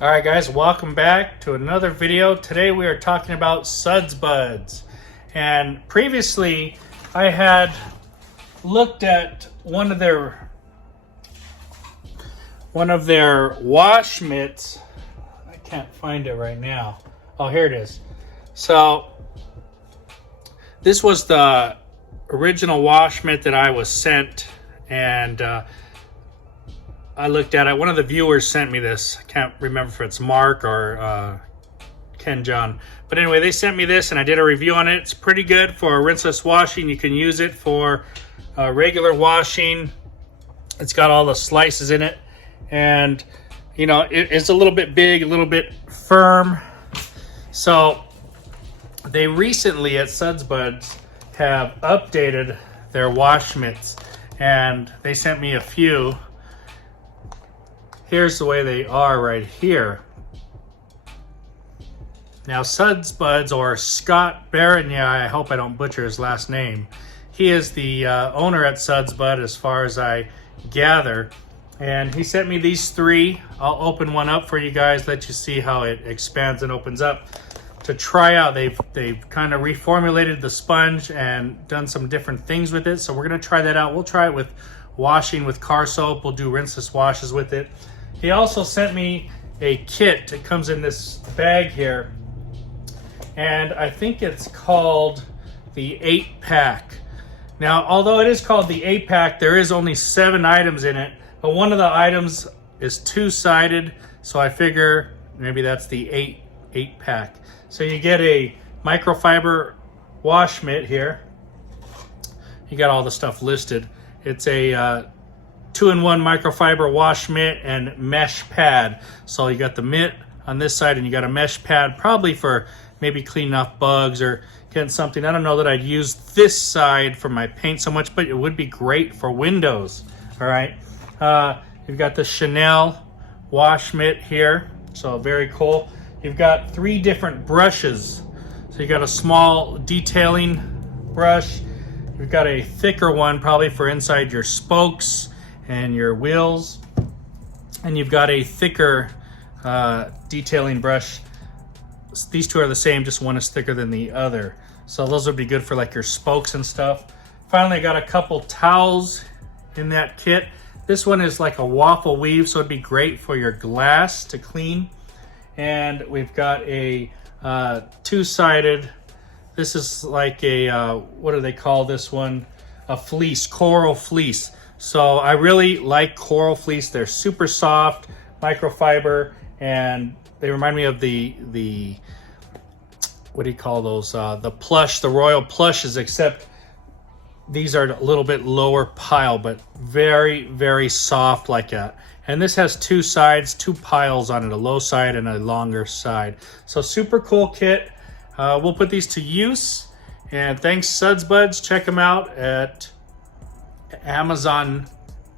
Alright guys, welcome back to another video. Today we are talking about Sudz Budz. And previously I had looked at one of their wash mitts. I can't find it right now. Oh, here it is. So this was the original wash mitt that I was sent, and I looked at it. One of the viewers sent me this. I can't remember if it's Mark or Ken John. But anyway, they sent me this and I did a review on it. It's pretty good for rinseless washing. You can use it for regular washing. It's got all the slices in it. And, you know, it's a little bit big, a little bit firm. So they recently at Sudz Budz have updated their wash mitts. And they sent me a few. Here's the way they are right here. Now Sudz Budz, or Scott Baranya, I hope I don't butcher his last name. He is the owner at Sudz Budz as far as I gather. And he sent me these three. I'll open one up for you guys, let you see how it expands and opens up. To try out, they've kind of reformulated the sponge and done some different things with it. So we're gonna try that out. We'll try it with washing with car soap. We'll do rinseless washes with it. He also sent me a kit. It comes in this bag here. And I think it's called the 8-pack. Now, although it is called the 8-pack, there is only 7 items in it. But one of the items is 2-sided. So I figure maybe that's the 8-pack. So you get a microfiber wash mitt here. You got all the stuff listed. It's a 2-in-1 microfiber wash mitt and mesh pad. So you got the mitt on this side and you got a mesh pad, probably for maybe cleaning off bugs or getting something. I don't know that I'd use this side for my paint so much, but it would be great for windows. All right. You've got the Chanel wash mitt here. So very cool. You've got 3 different brushes. So you got a small detailing brush. You've got a thicker one probably for inside your spokes and your wheels, and you've got a thicker detailing brush. These two are the same, just one is thicker than the other. So those would be good for like your spokes and stuff. Finally, I got a couple towels in that kit. This one is like a waffle weave, so it'd be great for your glass to clean. And we've got a 2-sided, this is like a, what do they call this one? A fleece, coral fleece. So I really like coral fleece. They're super soft, microfiber, and they remind me of the what do you call those? The plush, the royal plushes, except these are a little bit lower pile, but very, very soft like that. And this has 2 sides, 2 piles on it, a low side and a longer side. So super cool kit. We'll put these to use. And thanks Sudz Budz. Check them out at Amazon.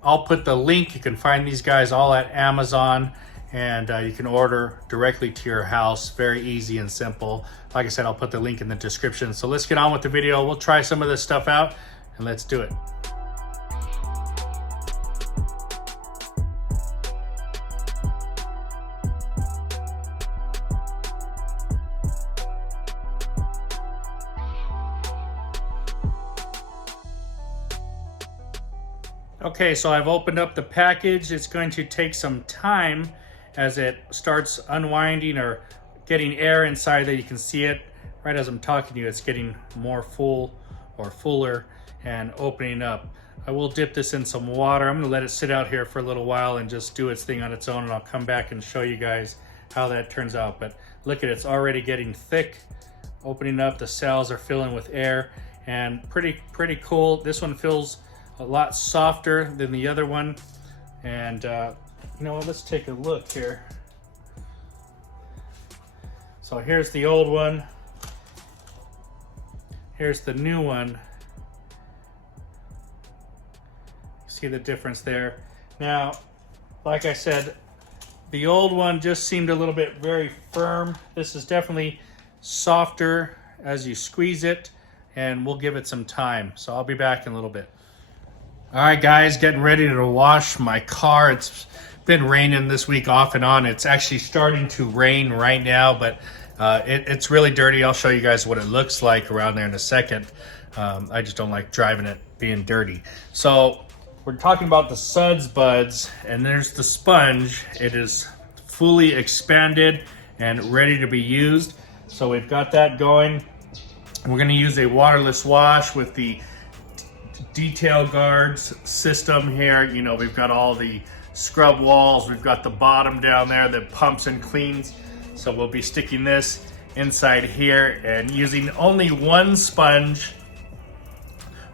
I'll put the link. You can find these guys all at Amazon, and you can order directly to your house. Very easy and simple. Like I said, I'll put the link in the description. So let's get on with the video. We'll try some of this stuff out and let's do it. Okay, so I've opened up the package. It's going to take some time as it starts unwinding or getting air inside that you can see it. Right as I'm talking to you, it's getting more full or fuller and opening up. I will dip this in some water. I'm gonna let it sit out here for a little while and just do its thing on its own, and I'll come back and show you guys how that turns out. But look at it, it's already getting thick, opening up. The cells are filling with air, and pretty cool. This one feels a lot softer than the other one. And you know what, let's take a look here. So here's the old one. Here's the new one. See the difference there. Now, like I said, the old one just seemed a little bit very firm. This is definitely softer as you squeeze it, and we'll give it some time. So I'll be back in a little bit. All right, guys, getting ready to wash my car. It's been raining this week off and on. It's actually starting to rain right now, but it's really dirty. I'll show you guys what it looks like around there in a second. I just don't like driving it being dirty. So we're talking about the Sudz Budz, and there's the sponge. It is fully expanded and ready to be used. So we've got that going. We're going to use a waterless wash with the detail guards system here. You know, we've got all the scrub walls, we've got the bottom down there that pumps and cleans. So we'll be sticking this inside here and using only one sponge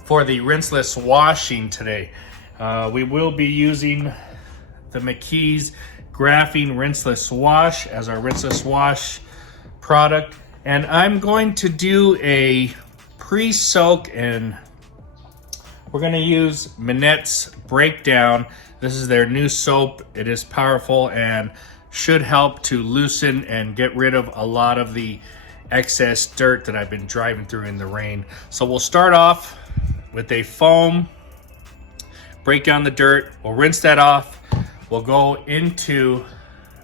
for the rinseless washing today. We will be using the McKee's Graphene Rinseless Wash as our rinseless wash product. And I'm going to do a pre-soak, and we're going to use Manett's Breakdown. This is their new soap. It is powerful and should help to loosen and get rid of a lot of the excess dirt that I've been driving through in the rain. So we'll start off with a foam, break down the dirt, we'll rinse that off. We'll go into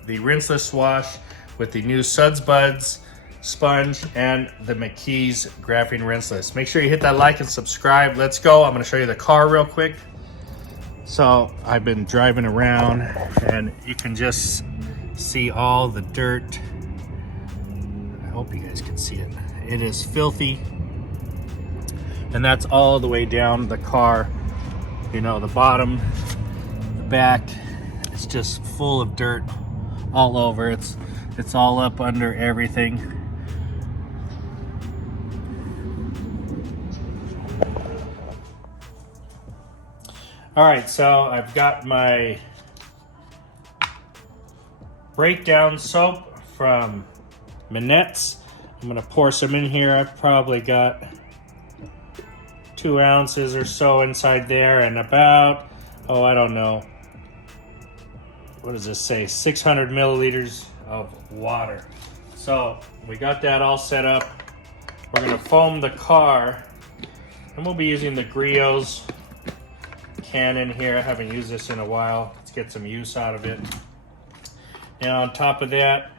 the rinseless wash with the new Sudz Budz sponge and the McKee's Graphene Rinseless. Make sure you hit that like and subscribe. Let's go. I'm going to show you the car real quick. So I've been driving around and you can just see all the dirt. I hope you guys can see it. It is filthy. And that's all the way down the car. You know, the bottom, the back, it's just full of dirt all over. It's all up under everything. All right, so I've got my breakdown soap from Manett's. I'm gonna pour some in here. I've probably got 2 ounces or so inside there, and about, oh, I don't know, what does this say? 600 milliliters of water. So we got that all set up. We're gonna foam the car, and we'll be using the Griot's can in here. I haven't used this in a while. Let's get some use out of it. Now on top of that,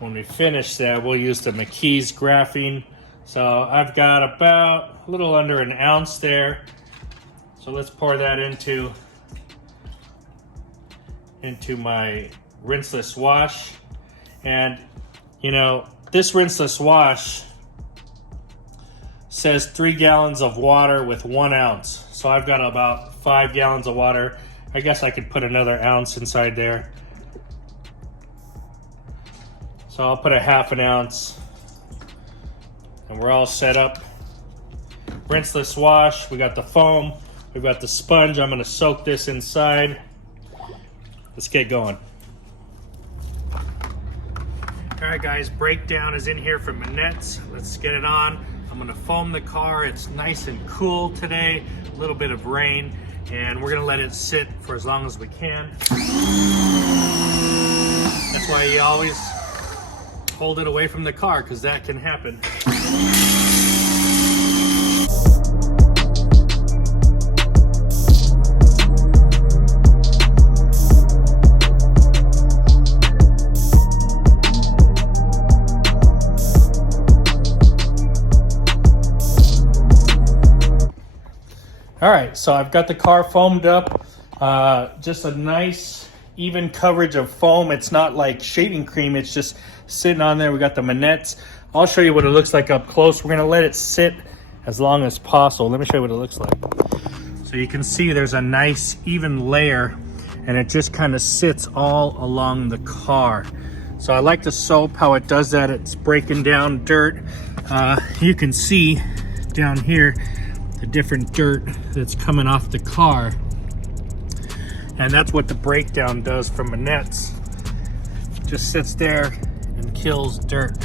when we finish that, we'll use the McKee's Graphene. So I've got about a little under an ounce there. So let's pour that into my rinseless wash. And you know, this rinseless wash says 3 gallons of water with 1 ounce. So I've got about 5 gallons of water. I guess I could put another ounce inside there. So I'll put a half an ounce. And we're all set up. Rinseless wash, we got the foam, we've got the sponge. I'm gonna soak this inside. Let's get going. All right guys, breakdown is in here from Manett's. Let's get it on. I'm gonna foam the car. It's nice and cool today, a little bit of rain, and we're gonna let it sit for as long as we can. That's why you always hold it away from the car, because that can happen. All right, so I've got the car foamed up. Just a nice even coverage of foam. It's not like shaving cream, it's just sitting on there. We got the Manett's. I'll show you what it looks like up close. We're gonna let it sit as long as possible. Let me show you what it looks like. So you can see there's a nice even layer, and it just kind of sits all along the car. So I like the soap, how it does that. It's breaking down dirt. You can see down here the different dirt that's coming off the car. And that's what the breakdown does from Manett's. Just sits there and kills dirt.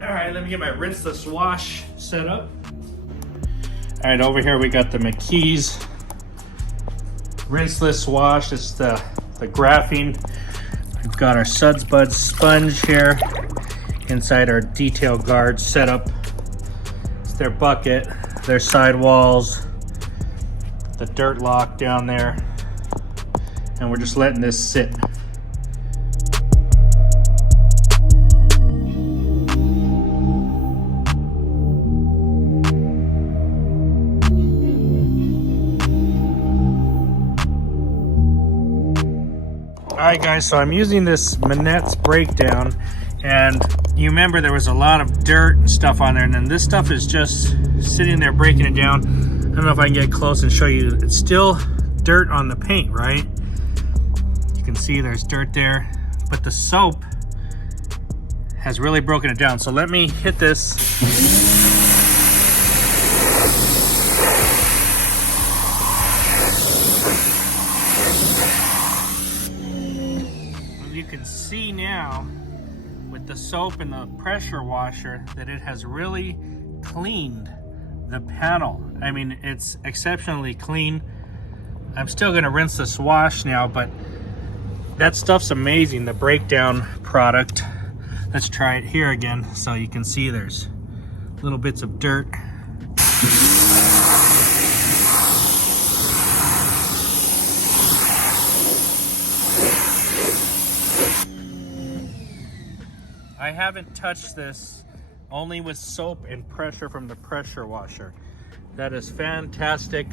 All right, let me get my rinseless wash set up. All right, over here we got the McKee's Rinseless Wash. It's the graphene. We've got our Sudz Budz sponge here. inside our detail guard setup. It's their bucket, their sidewalls, the dirt lock down there, and we're just letting this sit. Alright guys, so I'm using this Manett's breakdown, and you remember there was a lot of dirt and stuff on there, and then this stuff is just sitting there breaking it down. I don't know if I can get close and show you. It's still dirt on the paint, right? You can see there's dirt there, but the soap has really broken it down. So let me hit this. You can see now with the soap and the pressure washer that it has really cleaned the panel. I mean, it's exceptionally clean. I'm still gonna rinse this wash now, but that stuff's amazing, the breakdown product. Let's try it here again so you can see there's little bits of dirt. I haven't touched this, only with soap and pressure from the pressure washer. That is fantastic.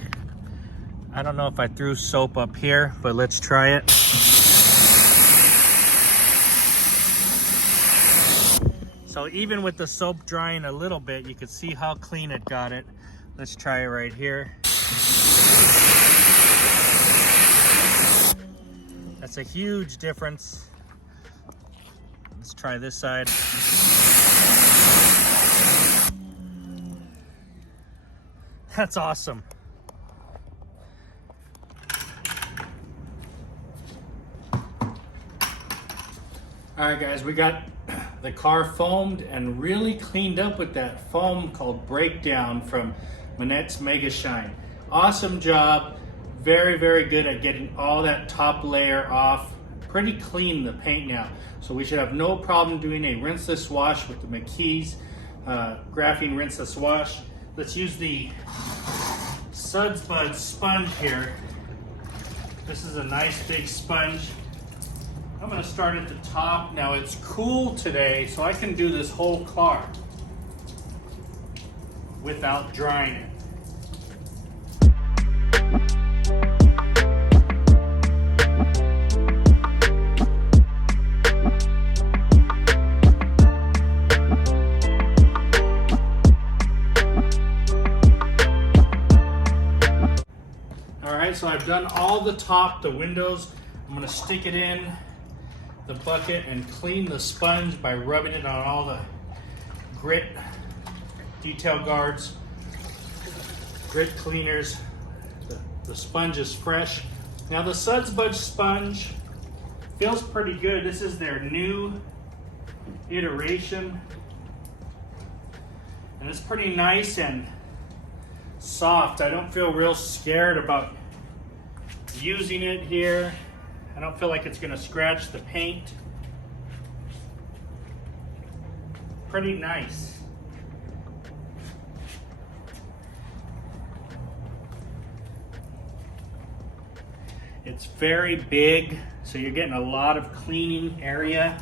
I don't know if I threw soap up here, but let's try it. So even with the soap drying a little bit, you can see how clean it got it. Let's try it right here. That's a huge difference. Let's try this side. That's awesome. All right guys, we got the car foamed and really cleaned up with that foam called Breakdown from Manett's Megashine. Awesome job. Very, very good at getting all that top layer off. Pretty clean, the paint now. So we should have no problem doing a rinseless wash with the McKee's Graphene Rinseless Wash. Let's use the Sudz Budz sponge here. This is a nice big sponge. I'm gonna start at the top. Now it's cool today, so I can do this whole car without drying it. So I've done all the top, the windows. I'm gonna stick it in the bucket and clean the sponge by rubbing it on all the grit detail guards, grit cleaners. The sponge is fresh. Now the Sudz Budz sponge feels pretty good. This is their new iteration. And it's pretty nice and soft. I don't feel real scared about using it here. I don't feel like it's gonna scratch the paint. Pretty nice. It's very big, so you're getting a lot of cleaning area.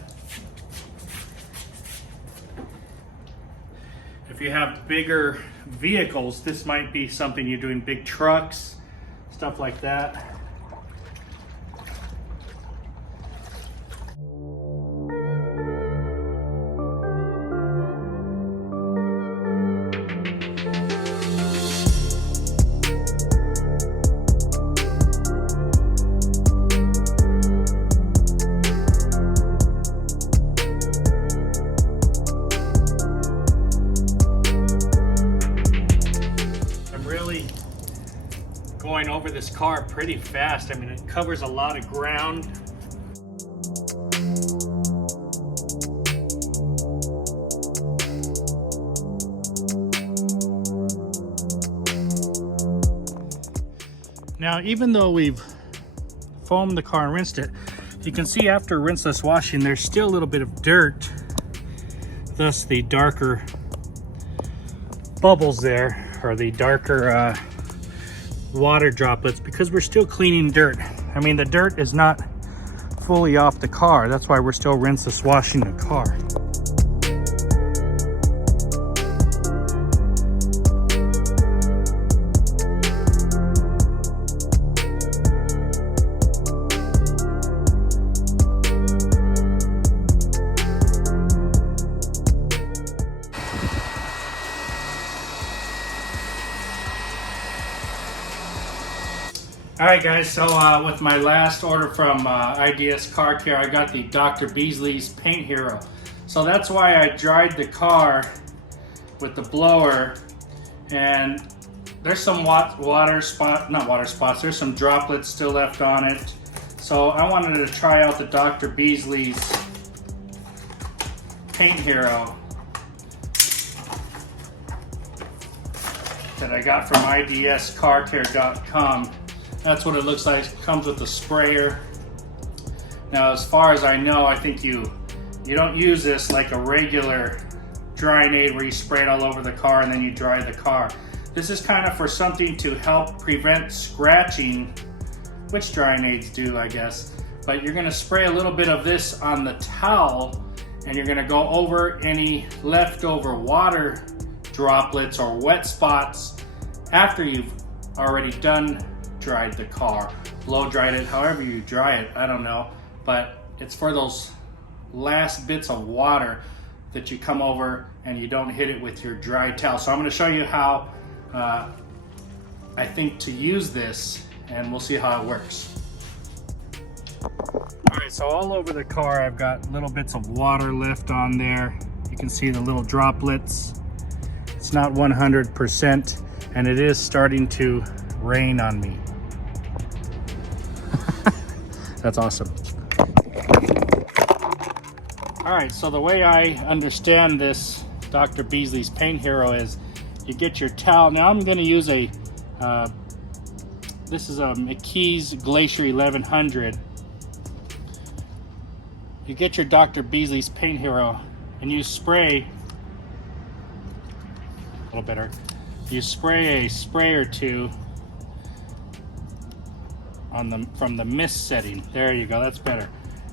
If you have bigger vehicles, this might be something you're doing, big trucks, stuff like that. Going over this car pretty fast. I mean, it covers a lot of ground. Now, even though we've foamed the car and rinsed it, you can see after rinseless washing, there's still a little bit of dirt thus the darker bubbles there, or the darker water droplets, because we're still cleaning dirt. I mean, the dirt is not fully off the car. That's why we're still rinseless washing the car. All right, guys, so with my last order from IDS Car Care, I got the Dr. Beasley's Paint Hero. So that's why I dried the car with the blower, and there's some there's some droplets still left on it. So I wanted to try out the Dr. Beasley's Paint Hero that I got from idscarcare.com. That's what it looks like. It comes with a sprayer. Now, as far as I know, I think you don't use this like a regular drying aid where you spray it all over the car and then you dry the car. This is kind of for something to help prevent scratching, which drying aids do, I guess. But you're gonna spray a little bit of this on the towel, and you're gonna go over any leftover water droplets or wet spots after you've already dried the car, blow dried it, however you dry it, I don't know, but it's for those last bits of water that you come over and you don't hit it with your dry towel. So I'm going to show you how I think to use this, and we'll see how it works. All right, so all over the car I've got little bits of water left on there. You can see the little droplets. It's not 100%, and it is starting to rain on me. That's awesome. All right, so the way I understand this Dr. Beasley's Paint Hero is you get your towel. Now I'm gonna use this is a McKee's Glacier 1100. You get your Dr. Beasley's Paint Hero and you spray a little better. You spray a spray or two from the mist setting. There you go, that's better.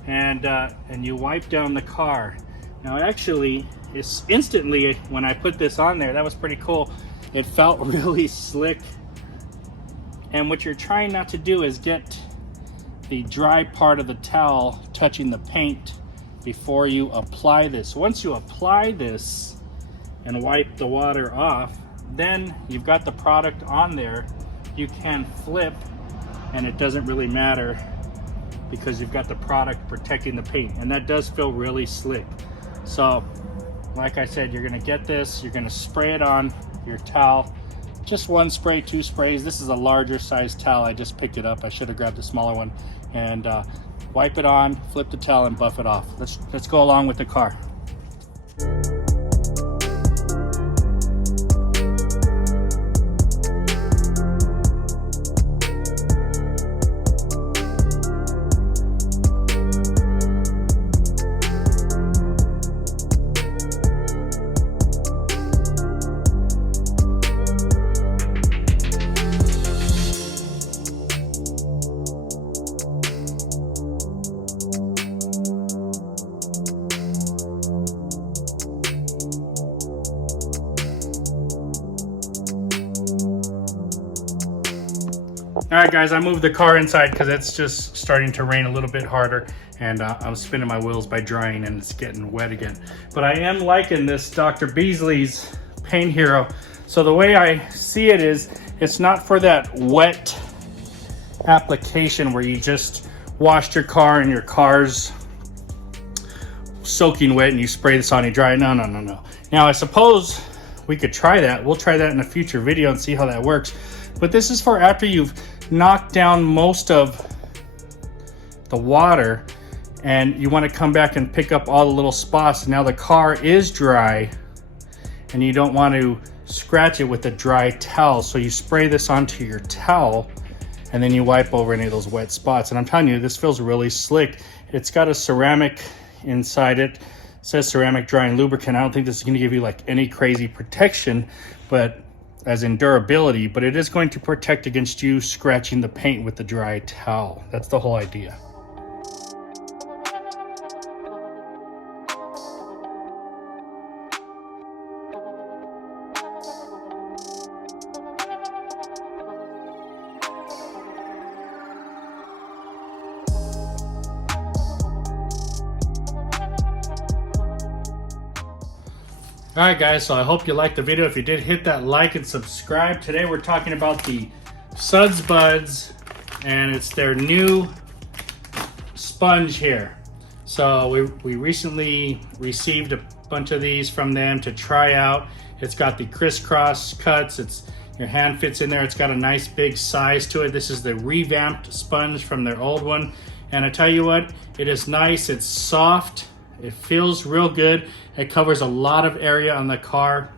And you wipe down the car. Now actually, it's instantly, when I put this on there, that was pretty cool. It felt really slick. And what you're trying not to do is get the dry part of the towel touching the paint before you apply this. Once you apply this and wipe the water off, then you've got the product on there. You can flip, and it doesn't really matter because you've got the product protecting the paint, and that does feel really slick. So like I said, you're gonna get this, you're gonna spray it on your towel. Just one spray, 2 sprays. This is a larger size towel. I just picked it up. I should have grabbed a smaller one. And wipe it on, flip the towel, and buff it off. Let's go along with the car. All right, guys, I moved the car inside because it's just starting to rain a little bit harder, and I'm spinning my wheels by drying, and it's getting wet again. But I am liking this Dr. Beasley's Paint Hero. So the way I see it is, it's not for that wet application where you just washed your car and your car's soaking wet and you spray this on, you dry it. No. Now, I suppose we could try that. We'll try that in a future video and see how that works. But this is for after you've knocked down most of the water and you want to come back and pick up all the little spots. Now the car is dry and you don't want to scratch it with a dry towel. So you spray this onto your towel and then you wipe over any of those wet spots. And I'm telling you, this feels really slick. It's got a ceramic inside it says ceramic drying lubricant. I don't think this is going to give you like any crazy protection, but as in durability, but it is going to protect against you scratching the paint with the dry towel. That's the whole idea. Alright guys, so I hope you liked the video. If you did, hit that like and subscribe. Today we're talking about the Sudz Budz, and it's their new sponge here. So we recently received a bunch of these from them to try out. It's got the crisscross cuts. Your hand fits in there. It's got a nice big size to it. This is the revamped sponge from their old one. And I tell you what, it is nice. It's soft. It feels real good. It covers a lot of area on the car.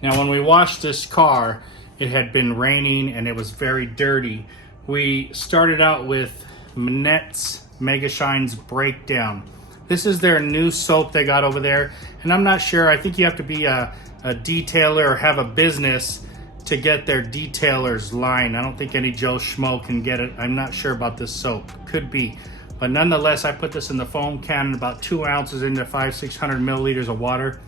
Now, when we washed this car, it had been raining and it was very dirty. We started out with Manett's Megashine's Breakdown. This is their new soap they got over there. And I'm not sure, I think you have to be a detailer or have a business to get their detailer's line. I don't think any Joe Schmo can get it. I'm not sure about this soap. Could be. But nonetheless, I put this in the foam can, about 2 ounces into 500-600 milliliters of water.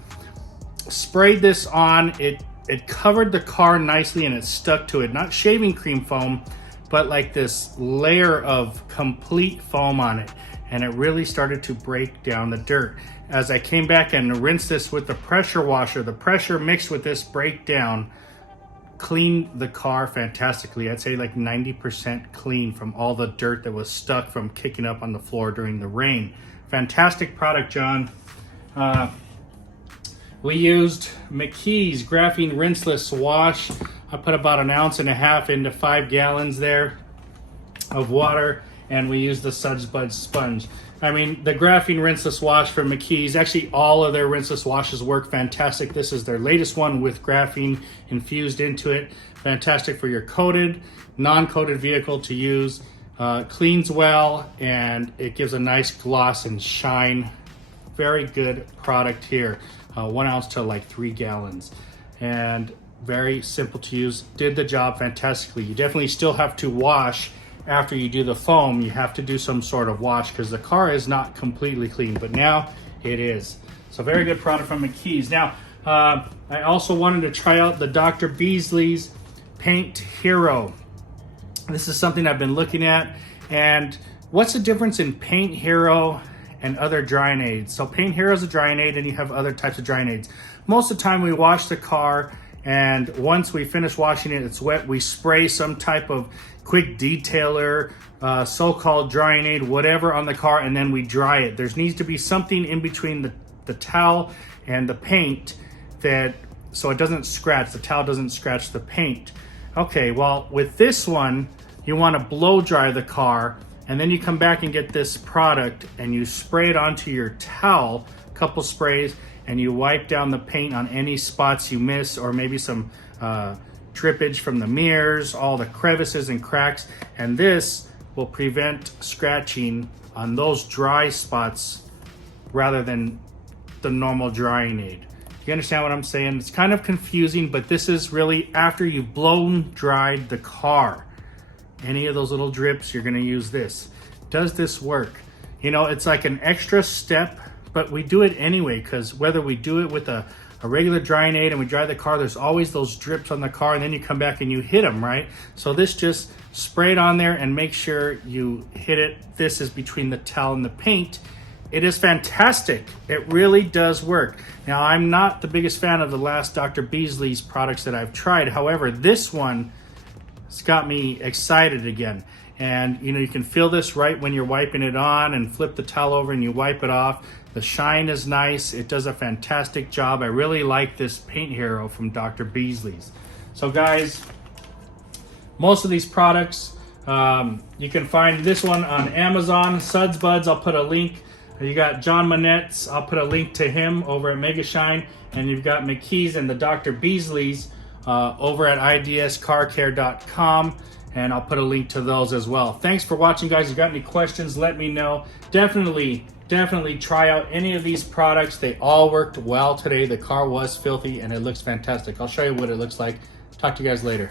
Sprayed this on. It covered the car nicely and it stuck to it. Not shaving cream foam, but like this layer of complete foam on it. And it really started to break down the dirt. As I came back and rinsed this with the pressure washer, the pressure mixed with this breakdown cleaned the car fantastically. I'd say like 90% clean from all the dirt that was stuck from kicking up on the floor during the rain. Fantastic product, John. We used McKee's Graphene Rinseless Wash. I put about 1.5 ounces into 5 gallons there of water, and we used the Sudz Budz sponge. I mean, the Graphene Rinseless Wash from McKee's, actually all of their rinseless washes work fantastic. This is their latest one with graphene infused into it. Fantastic for your coated, non-coated vehicle to use. Cleans well, and it gives a nice gloss and shine. Very good product here. 1 ounce to like 3 gallons. And very simple to use. Did the job fantastically. You definitely still have to wash. After you do the foam, you have to do some sort of wash because the car is not completely clean, but now it is. So very good product from McKee's. Now, I also wanted to try out the Dr. Beasley's Paint Hero. This is something I've been looking at. And what's the difference in Paint Hero and other drying aids? So Paint Hero is a drying aid, and you have other types of drying aids. Most of the time we wash the car, and once we finish washing it, it's wet, we spray some type of quick detailer, so-called drying aid, whatever on the car, and then we dry it. There needs to be something in between the towel and the paint so it doesn't scratch, the towel doesn't scratch the paint. Okay, well, with this one, you want to blow dry the car, and then you come back and get this product and you spray it onto your towel, a couple sprays, and you wipe down the paint on any spots you miss, or maybe some drippage from the mirrors, all the crevices and cracks, and this will prevent scratching on those dry spots rather than the normal drying aid. You understand what I'm saying? It's kind of confusing, but this is really after you've blown dried the car. Any of those little drips, you're gonna use this. Does this work? You know, it's like an extra step, but we do it anyway, because whether we do it with a regular drying aid and we dry the car, there's always those drips on the car, and then you come back and you hit them, right? So this, just spray it on there and make sure you hit it. This is between the towel and the paint. It is fantastic. It really does work. Now, I'm not the biggest fan of the last Dr. Beasley's products that I've tried. However, this one has got me excited again. And you know, you can feel this right when you're wiping it on, and flip the towel over and you wipe it off. The shine is nice. It does a fantastic job. I really like this Paint Hero from Dr. Beasley's. So guys, most of these products, you can find this one on Amazon. Sudz Budz, I'll put a link. You got John Manett's, I'll put a link to him over at Megashine. And you've got McKee's and the Dr. Beasley's over at idscarcare.com. And I'll put a link to those as well. Thanks for watching, guys. If you got any questions, let me know. Definitely definitely try out any of these products. They all worked well today. The car was filthy and it looks fantastic. I'll show you what it looks like. Talk to you guys later.